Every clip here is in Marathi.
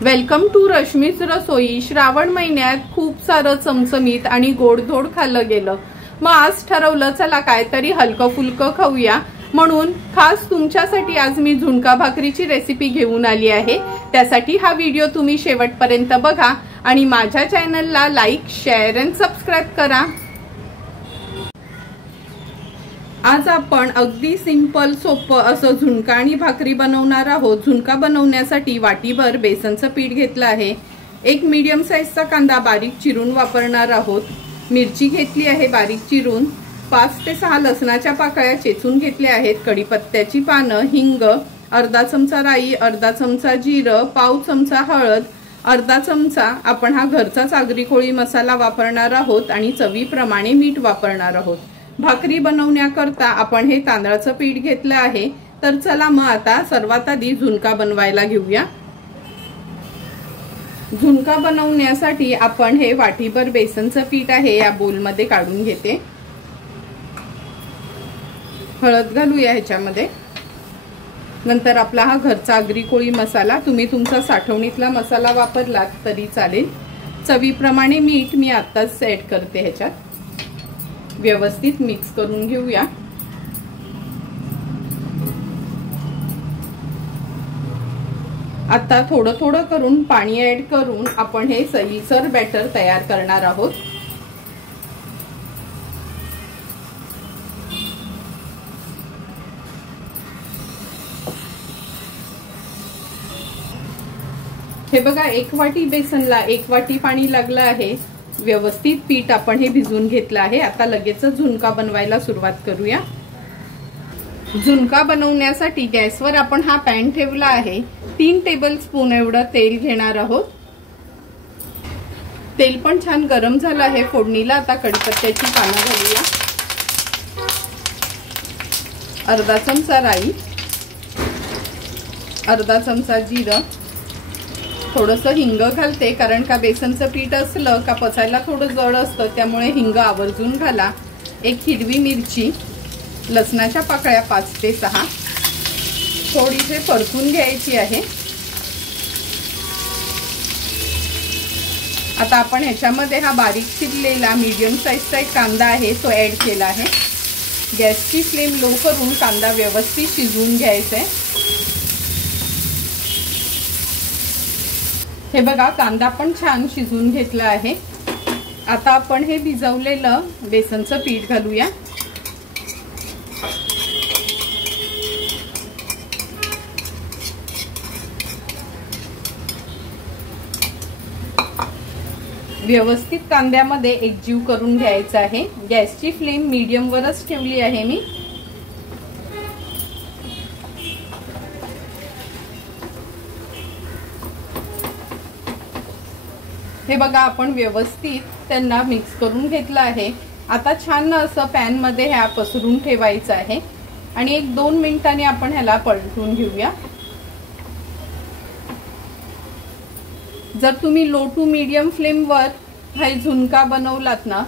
वेलकम टू रश्मीच रसोई। श्रावण महिन्यात खूप सारं चमचमीत आणि गोडधोड खाल्लं गेलं, मग आज ठरवलं चला काहीतरी हलकं फुलकं खाऊया। म्हणून खास तुमच्यासाठी आज मी झुणका भाकरीची रेसिपी घेऊन आली आहे। त्यासाठी हा व्हिडिओ तुम्ही शेवटपर्यंत बघा आणि माझ्या चॅनलला लाईक, शेअर आणि सबस्क्राइब करा। आज आपण अगदी सिंपल सोपं असं झुणका आणि भाकरी बनवणार आहोत। झुणका बनवण्यासाठी वाटीभर बेसनचं पीठ घेतलं आहे। एक मीडियम साईजचा कांदा बारीक चिरून वापरणार आहोत। मिरची घेतली आहे बारीक चिरून। 5 ते 6 लसणाच्या पाकळ्या चेचून घेतल्या आहेत। कढीपत्त्याची पानं, हिंग, अर्धा चमचा राई, अर्धा चमचा जिरं, पाव चमचा हळद, अर्धा चमचा आपण हा घरचाच आगरी कोळी मसाला वापरणार आहोत आणि चवीप्रमाणे मीठ वापरणार आहोत। भाकरी बनवण्याकरता आपण हे तांदळाचं पीठ घेतलं आहे। तर चला मग आता सर्वात आधी झुणका बनवायला घेऊया। झुणका बनवण्यासाठी आपण हे वाटीभर बेसनचं पीठ आहे या बोलमध्ये काढून घेते। हळद घालूया ह्याच्यामध्ये। नंतर आपला हा घरचा आगरी कोळी मसाला, तुम्ही तुमचा साठवणीतला मसाला वापरलात तरी चालेल। चवीप्रमाणे मीठ मी आत्ताच ऍड करते ह्याच्यात। व्यवस्थित मिक्स करून घेऊया। आता थोडं थोडं करून पाणी ऍड करून आपण हे सैलसर बॅटर तयार करणार आहोत। हे बघा, 1 वाटी बेसनला 1 वाटी पाणी लागलं आहे। व्यवस्थित पीठ आपण हे भिजवून घेतलं आहे। आता लगेच झुणका बनवायला सुरुवात करूया। झुणका बनवण्यासाठी गॅसवर आपण हा पॅन ठेवला आहे। 3 टेबलस्पून एवढं तेल घेणार आहोत। तेल पण छान गरम झालं आहे। फोडणीला आता कढीपत्त्याची पानं घालूया। अर्धा चमचा राई, अर्धा चमचा जिरं, थोडंसं हिंग घालते, कारण का बेसनचं पीठ असलं का पचायला थोडं जड असतं, त्यामुळे हिंग आवर्जून घाला। 1 हिरवी मिरची, लसणाच्या पाकळ्या 5 ते 6, थोडीशी परतून घ्यायची आहे। आता आपण ह्याच्यामध्ये हा बारीक चिरलेला मीडियम साईजचा एक कांदा आहे तो ऍड केला आहे। गॅसची फ्लेम लो करून कांदा व्यवस्थित शिजवून घ्यायचा आहे। हे बघा, कांदा पण छान शिजवून घेतला आहे। आता आपण हे भिजवलेलं बेसनचं पीठ घालूया। व्यवस्थित कांद्यामध्ये एकजीव करून घ्यायचं आहे। गॅसची फ्लेम मीडियम वरच ठेवली आहे मी। हे बघा, आपण व्यवस्थित त्यांना मिक्स करून घेतलं आहे। आता छान असं पॅन मध्ये ह्या पसरून ठेवायचं आहे आणि 1-2 मिनिटांनी आपण ह्याला पलटून घेऊया। जर तुम्ही लो टू मीडियम फ्लेम वर हा झुणका बनवलात ना,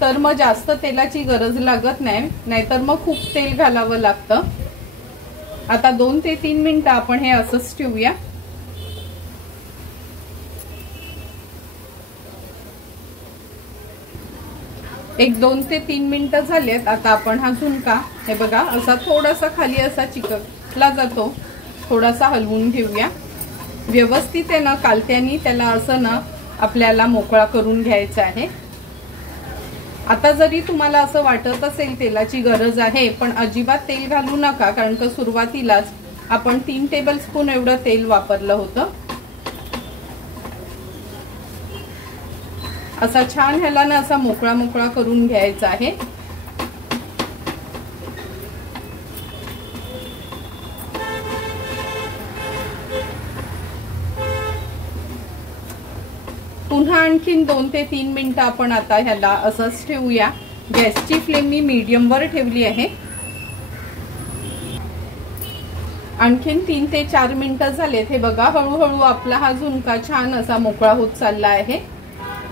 तर मग जास्त तेलाची गरज लागत नाही, नाहीतर मग खूप तेल घालावं लागतं। आता 2 ते 3 मिनिटं आपण हे असंच ठेवूया। एक 2 ते 3 मिनिटं झालेत। आता आपण हा झुणका हे बघा असा थोडासा खाली असा चिकटला जातो, थोडासा हलवून घेऊया। व्यवस्थित आहे ना, कालत्यानी त्याला असं ना आपल्याला मोकळा करून घ्यायचा आहे। आता जरी तुम्हाला असं वाटत असेल तेलाची गरज आहे, पण अजिबात तेल घालू नका, कारण का सुरुवातीलाच आपण 3 टेबलस्पून एवढं तेल वापरलं होतं। असा छान ह्याला ना असा मोकळा मोकळा करून घ्यायचा आहे। पुन्हा आणखीन 2 ते 3 मिनिटं आपण आता ह्याला असंच ठेवूया। गॅसची फ्लेम मी मीडियम वर ठेवली आहे। आणखीन 3 ते 4 मिनिटं झालेत। हे बघा, हळूहळू आपला हा झुणका छान असा मोकळा होत चालला आहे।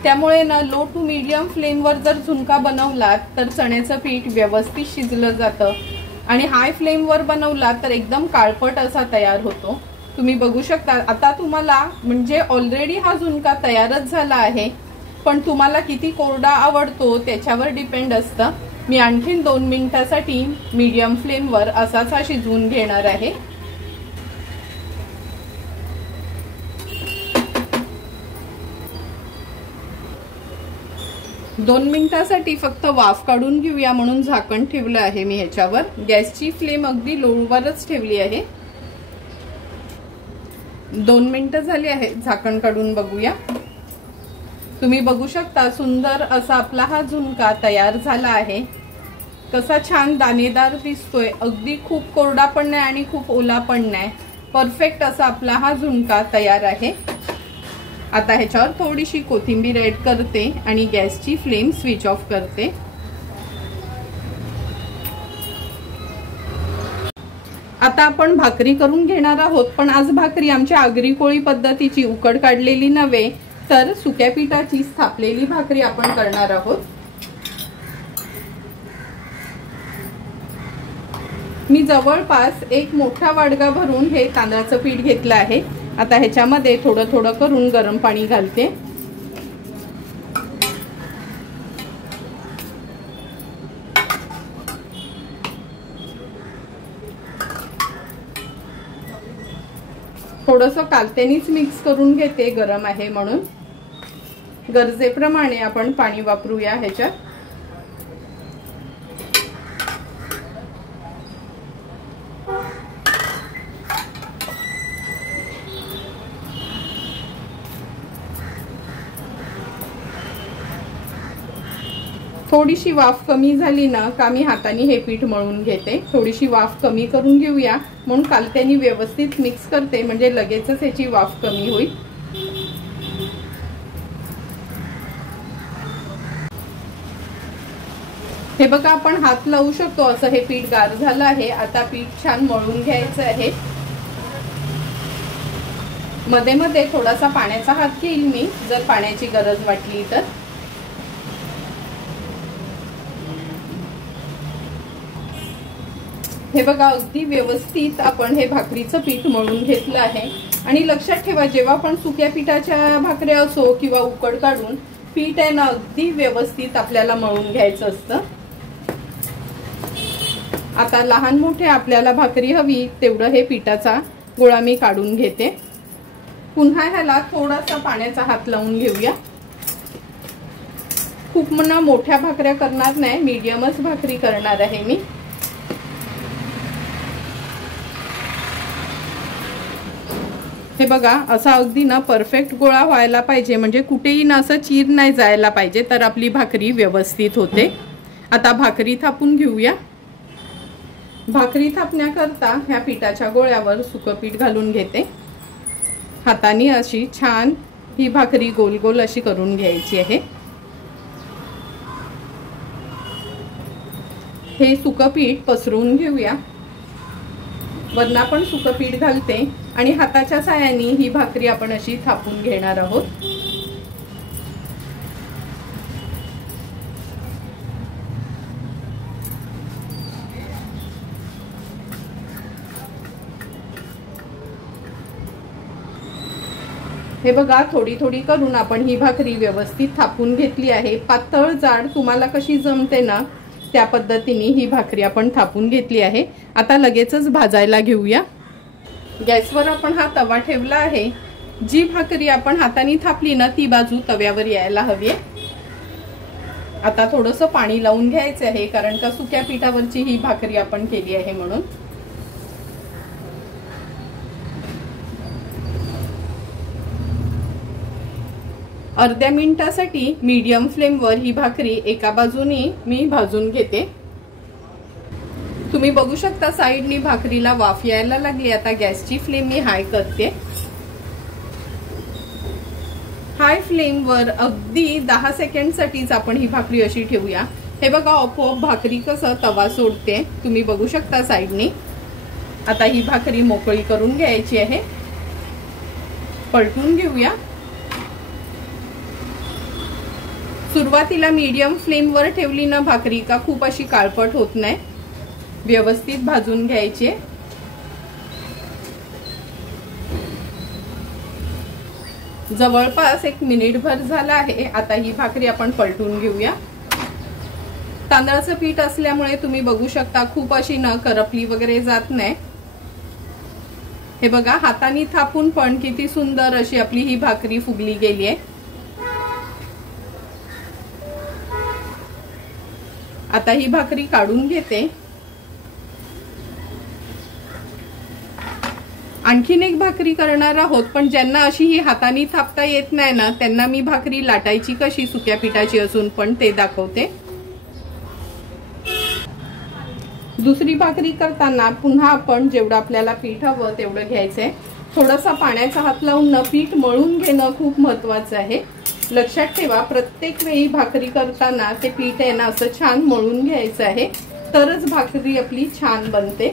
त्यामुळे ना लो टू मीडियम फ्लेम वर जर झुणका बनवलात तर चण्याचं पीठ व्यवस्थित शिजलं जातं आणि हाय फ्लेम वर बनवलात तर एकदम काळपट असा तयार होतो। तुम्ही बघू शकता। आता तुम्हाला म्हणजे ऑलरेडी हा झुणका तयारच झाला आहे, पण तुम्हाला किती कोरडा आवडतो त्याच्यावर डिपेंड असतं। मी आणखीन 2 मिनिटांसाठी मीडियम फ्लेमवर असाच हा शिजवून घेणार आहे। दोन मिनिटांसाठी फक्त वाफ काढून घेऊया म्हणून झाकण ठेवलं आहे मी ह्याच्यावर। गॅसची फ्लेम अगदी लोवरच ठेवली आहे। 2 मिनिटं झाली आहे, झाकण काढून बघूया। तुम्ही बघू शकता सुंदर असा आपला हा झुणका तयार झाला आहे। कसा छान दाणेदार दिसतोय, अगदी खूप कोरडा पण नाही आणि खूप ओला पण नाही, परफेक्ट असा आपला हा झुणका तयार आहे। आता ह्याच्यावर थोडीशी कोथिंबीर ऍड करते आणि गॅसची फ्लेम स्विच ऑफ करते। आता आपण भाकरी करून घेणार आहोत, पण आज भाकरी आमच्या आगरी कोळी पद्धतीची उकड काढलेली नव्हे, तर सुक्या पिठाची स्थापलेली भाकरी आपण करणार आहोत। मी जवळपास एक मोठा वाडगा भरून हे तांदळाचं पीठ घेतलं आहे। आता ह्याच्यामध्ये थोडं थोडं करून गरम पाणी घालते। थोडंसं कालतेनीच मिक्स करून घेते, गरम आहे म्हणून। गरजेप्रमाणे आपण पाणी वापरूया ह्याच्यात। थोडीशी वाफ कमी झाली ना का मी हाताने हे पीठ मळून घेते। थोडीशी वाफ कमी करून घेऊया म्हणून कालत्यानी व्यवस्थित मिक्स करते, म्हणजे लगेचच ह्याची वाफ कमी होईल। हे बघा, आपण हात लावू शकतो असं हे पीठ गार झालं आहे। आता पीठ छान मळून घ्यायचं आहे। मध्ये मध्ये थोडासा पाण्याचा हात घेईल मी, जर पाण्याची गरज वाटली तर। हे बघा, अगदी व्यवस्थित आपण हे भाकरीचं पीठ मळून घेतलं आहे। आणि लक्षात ठेवा, जेव्हा आपण सुक्या पिठाच्या भाकऱ्या असो किंवा उकड काढून पीठ आहे ना, अगदी व्यवस्थित आपल्याला मळून घ्यायचं असतं। आता लहान मोठे आपल्याला भाकरी हवी तेवढं हे पिठाचा गोळा मी काढून घेते। पुन्हा ह्याला थोडासा पाण्याचा हात लावून घेऊया। खूप मोठ्या भाकऱ्या करणार नाही, मीडियमच भाकरी करणार आहे मी। हे बघा, असा अगदी ना परफेक्ट गोळा व्हायला पाहिजे, म्हणजे कुठेही ना असं चीर नाही जायला पाहिजे, तर आपली भाकरी व्यवस्थित होते। आता भाकरी थापून घेऊया। भाकरी थापण्याकरता ह्या पिठाच्या गोळ्यावर सुकं पीठ घालून घेते। हाताने अशी छान ही भाकरी गोल गोल अशी करून घ्यायची आहे। हे सुकं पीठ पसरवून घेऊया। वरना पण सुकं पीठ घालते आणि हाताच्या साहाय्याने ही भाकरी आपण अशी थापून घेणार आहोत। हे बघा, थोडी थोडी करून आपण ही भाकरी व्यवस्थित थापून घेतली आहे। पातळ जाड तुम्हाला कशी जमते ना त्या पद्धतीने ही भाकरी आपण थापून घेतली आहे। आता लगेचच भाजायला घेऊया। गॅसवर आपण हा तवा ठेवला आहे। जी भाकरी आपण हाताने थापली ना ती बाजू तव्यावर यायला हवी आहे। आता थोडंसं पाणी लावून घ्यायचं आहे, कारण का सुक्या पिठावरची ही भाकरी आपण केली आहे म्हणून। अर्ध्या मिनिटासाठी मीडियम फ्लेमवर ही भाकरी एका बाजूने मी भाजून घेते। तुम्ही बघू शकता साइडनी भाकरीला वाफ यायला लागली। आता गॅसची फ्लेम मी हाय करते। हाय फ्लेमवर अगदी 10 सेकंडसाठीच आपण ही भाकरी अशी ठेवूया। हे बघा, आपोआप भाकरी कसं तवा सोडते, तुम्ही बघू शकता साइडनी। आता ही भाकरी मोकळी करून घ्यायची आहे। पलटून घेऊया। सुरुवातीला मीडियम फ्लेमवर ठेवली ना भाकरी का खूप अशी काळपट होत नाही, व्यवस्थित भाजून घ्यायची। जवळपास 1 मिनिटभर झाला आहे। आता ही भाकरी आपण पलटून घेऊया। तांदळाचं पीठ असल्यामुळे तुम्ही बघू शकता खूप अशी न करपली वगैरे जात नाही। हे बघा, हाताने थापून पण किती सुंदर अशी आपली ही भाकरी फुगली गेली आहे। आता ही भाकरी काढून घेते। आणखीन एक भाकरी करणार आहोत, पण ज्यांना अशी ही हाताने थापता येत नाही ना, त्यांना मी भाकरी लाटायची कशी सुक्या पिठाची असून पण ते दाखवते। दुसरी भाकरी करताना पुन्हा आपण जेवढं आपल्याला पीठ हवं तेवढं घ्यायचंय। थोडासा पाण्याचा हात लावून पीठ मळून घेणं खूप महत्त्वाचं आहे। लक्षात ठेवा, प्रत्येक वेळी भाकरी करताना ते पीठ आहे ना असं छान मळून घ्यायचं आहे, तरच भाकरी आपली छान बनते।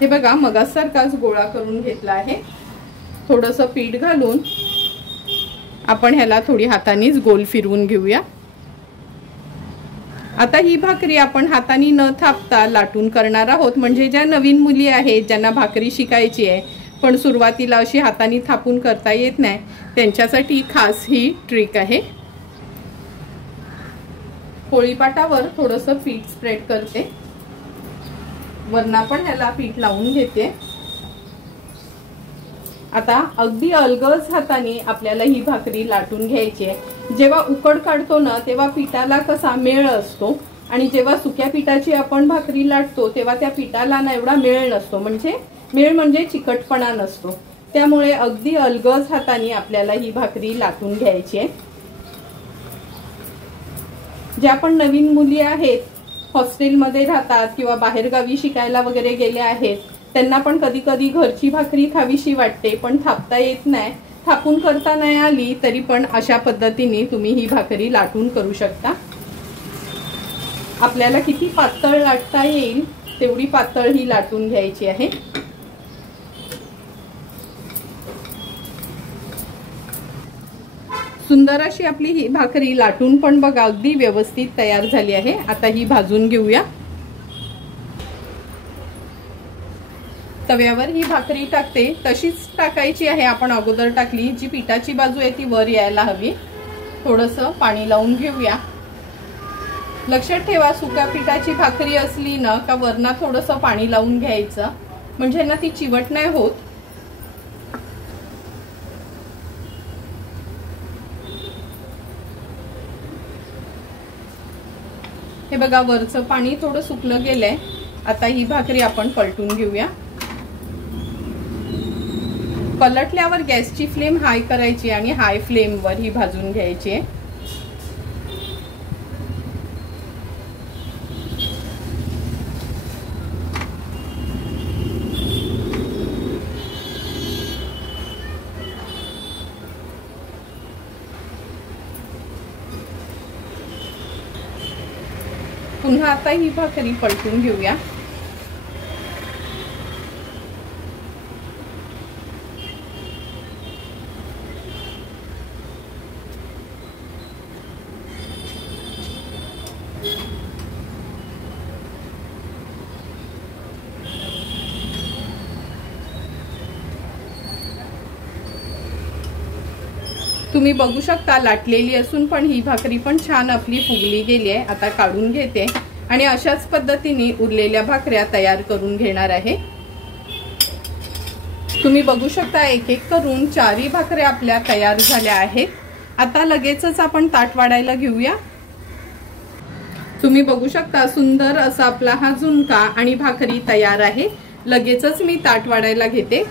हे बघा, मगासारखाच गोळा करून घेतला आहे। थोडंसं पीठ घालून आपण ह्याला थोडी हातानेच गोल फिरवून घेऊया। आता ही भाकरी आपण हाताने न थापता लाटून करणार आहोत, म्हणजे ज्या नवीन मुली आहेत ज्यांना भाकरी शिकायची आहे पण सुरुवातीला अशी हाताने थापून करता येत नाही, त्यांच्यासाठी खास ही ट्रिक आहे। पोळीपाटावर थोडंसं पीठ स्प्रेड करते, वरना पण ह्याला पीठ लावून घेते। आता अगदी अलगद हाताने आपल्याला ही भाकरी लाटून घ्यायची आहे। जेव्हा उकड काढतो ना तेव्हा पिठाला कसा मेळ असतो, आणि जेव्हा सुक्या पिठाची आपण भाकरी लाटतो तेव्हा त्या पिठाला ना एवढा मेळ नसतो, मेळ म्हणजे चिकटपणा नसतो। त्यामुळे अगदी अलगद हाताने आपल्याला ही भाकरी लाटून घ्यायची आहे। ज्या पण नवीन मुली आहेत, हॉस्टेलमध्ये राहतात किंवा बाहेरगावी शिकायला वगैरे गेल्या आहेत, त्यांना पण कधी कधी घरची भाकरी खावीशी वाटते पण थापता येत नाही, थापून करता नाही आली तरी पण अशा पद्धतीने तुम्ही ही भाकरी लाटून करू शकता। आपल्याला किती पातळ लाटता येईल तेवढी पातळ ही लाटून घ्यायची आहे। सुंदर अशी आपली ही भाकरी लाटून पण बघा अगदी व्यवस्थित तयार झाली आहे। आता ही भाजून घेऊया। तव्यावर ही भाकरी टाकते, तशीच टाकायची आहे आपण अगोदर टाकली। जी पिठाची बाजू आहे ती वर यायला हवी। थोडंसं पाणी लावून घेऊया। लक्षात ठेवा, सुक्या पिठाची भाकरी असली ना का वरना थोडंसं पाणी लावून घ्यायचं, म्हणजे ना ती चिवट नाही होत। हे बघा, वरचं पाणी थोडं सुकलं गेलंय। आता ही भाकरी आपण पलटून घेऊया। पलटल्यावर गॅसची फ्लेम हाय करायची आणि हाय फ्लेमवर ही भाजून घ्यायची आहे। पुन्हा आता ही भाकरी पलटून घेऊया। तुम्ही बघू शकता, लाटलेली असून पण ही भाकरी पण छान आपली फुगली गेली आहे। आता काढून घेते आणि अशाच पद्धतीने उरलेल्या भाकऱ्या तयार करून घेणार आहे। तुम्ही बघू शकता, एक एक करून 4 भाकऱ्या आपल्या तयार झाल्या आहेत। आता लगेचच आपण ताट वाढायला घेऊया। तुम्ही बघू शकता, सुंदर असा आपला हा झुणका आणि भाकरी तयार आहे। लगेचच मी ताट वाढायला घेते।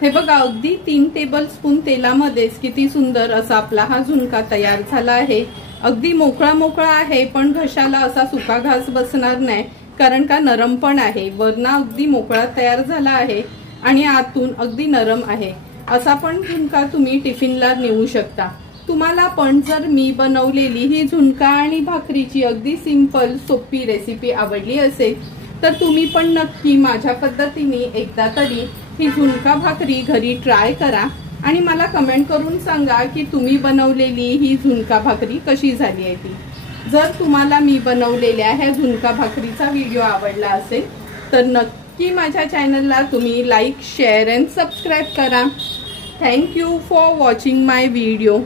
हे बघा, अगदी 3 टेबलस्पून तेलामध्येच किती सुंदर असा आपला हा झुणका तयार झाला आहे। अगदी मोकळा मोकळा आहे, पण घशाला असा सुका घास बसणार नाही, कारण का नरम पण आहे। वरना अगदी मोकळा तयार झाला आहे आणि आतून अगदी नरम आहे। असा पण झुणका तुम्ही टिफिनला नेऊ शकता। तुम्हाला पण जर मी बनवलेली ही झुणका आणि भाकरीची अगदी सिंपल सोपी रेसिपी आवडली असेल तर तुम्ही पण नक्की माझ्या पद्धतीने एकदा तरी ही झुणका भाकरी घरी ट्राय करा आणि मला कमेंट करून सांगा की तुम्ही बनवलेली ही झुणका भाकरी कशी झाली आहे ती। जर तुम्हाला मी बनवलेल्या ह्या झुणका भाकरीचा व्हिडिओ आवडला असेल तर नक्की माझ्या चॅनलला तुम्ही लाईक शेअर अँड सबस्क्राईब करा. Thank you for watching my video.